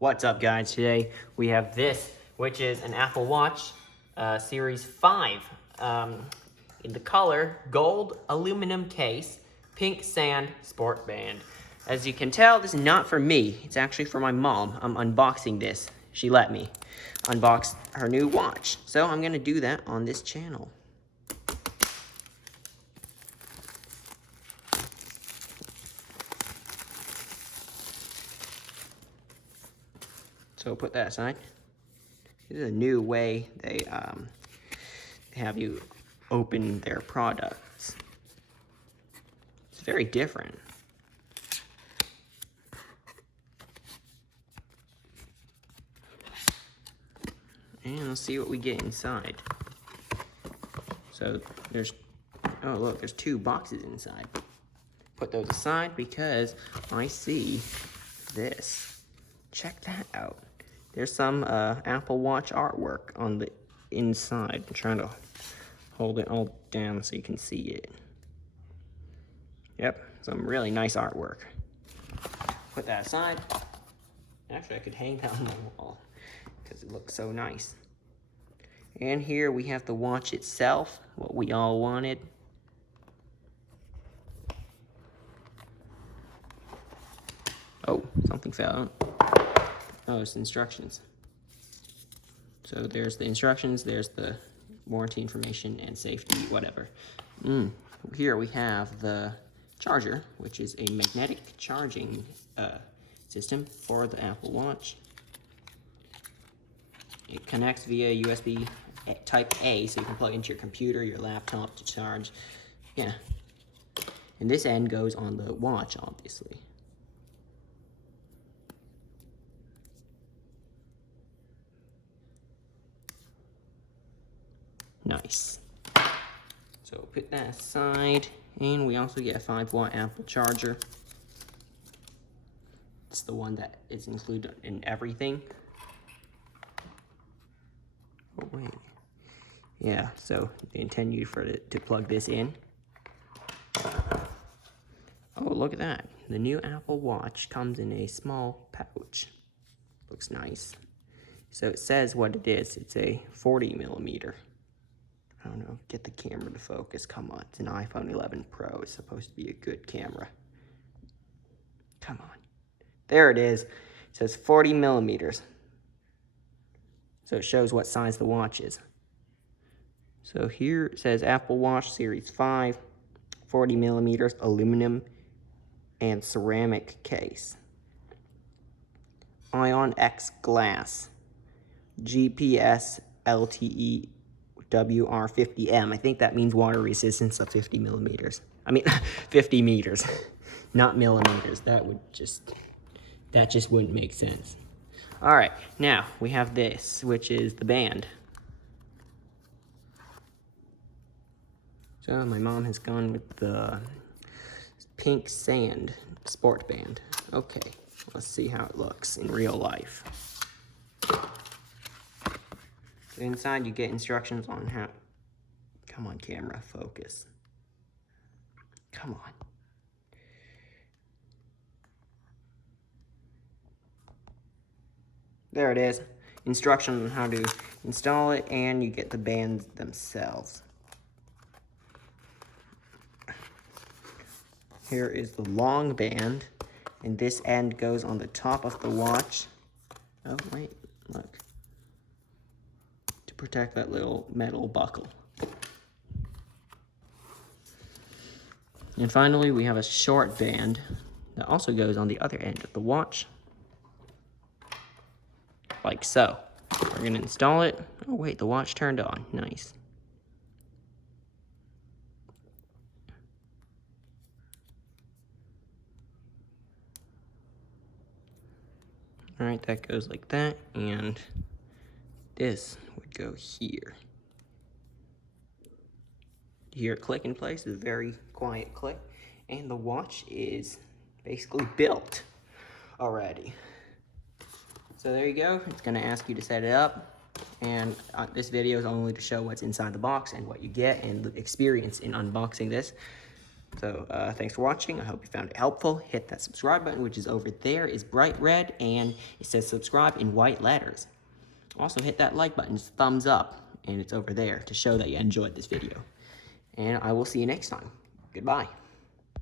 What's up, guys? Today we have this, which is an Apple Watch Series 5 in the color gold aluminum case, pink sand sport band. As you can tell, this is not for me. It's actually for my mom. I'm unboxing this. She let me unbox her new watch. So I'm going to do that on this channel. So put that aside. This is a new way they have you open their products. It's very different. And let's see what we get inside. So there's, oh look, there's 2 boxes inside. Put those aside because I see this. Check that out. There's some Apple Watch artwork on the inside. I'm trying to hold it all down so you can see it. Yep, some really nice artwork. Put that aside. Actually, I could hang that on the wall because it looks so nice. And here we have the watch itself, what we all wanted. Oh, something fell out. Oh, it's instructions. So there's the instructions, there's the warranty information and safety, whatever. Here we have the charger, which is a magnetic charging system for the Apple Watch. It connects via USB Type A, so you can plug into your computer, your laptop to charge. Yeah. And this end goes on the watch, obviously. Nice. So put that aside, and we also get a 5-watt Apple charger. It's the one that is included in everything. Oh wait. Yeah, so they intend you to plug this in. Oh, look at that. The new Apple Watch comes in a small pouch. Looks nice. So it says what it is. It's a 40 millimeter. I don't know, get the camera to focus. Come on, it's an iPhone 11 Pro. It's supposed to be a good camera. Come on. There it is. It says 40 millimeters. So it shows what size the watch is. So here it says Apple Watch Series 5, 40 millimeters, aluminum and ceramic case. Ion X glass. GPS LTE WR50M. I think that means water resistance of 50 millimeters. I mean, 50 meters, not millimeters. That just wouldn't make sense. All right, now we have this, which is the band. So my mom has gone with the pink sand sport band. Okay, let's see how it looks in real life. Inside you get instructions on how, come on camera, focus. Come on. There it is. Instructions on how to install it, and you get the bands themselves. Here is the long band, and this end goes on the top of the watch. Oh wait, look. Protect that little metal buckle. And finally, we have a short band that also goes on the other end of the watch. Like so. We're gonna install it. Oh wait, the watch turned on. Nice. All right, that goes like that, and this would go here. You hear it click in place, it's a very quiet click, and the watch is basically built already. So there you go. It's gonna ask you to set it up, and this video is only to show what's inside the box and what you get and the experience in unboxing this. So thanks for watching. I hope you found it helpful. Hit that subscribe button, which is over there, is bright red, and it says subscribe in white letters. Also hit that like button, it's thumbs up, and it's over there to show that you enjoyed this video. And I will see you next time. Goodbye.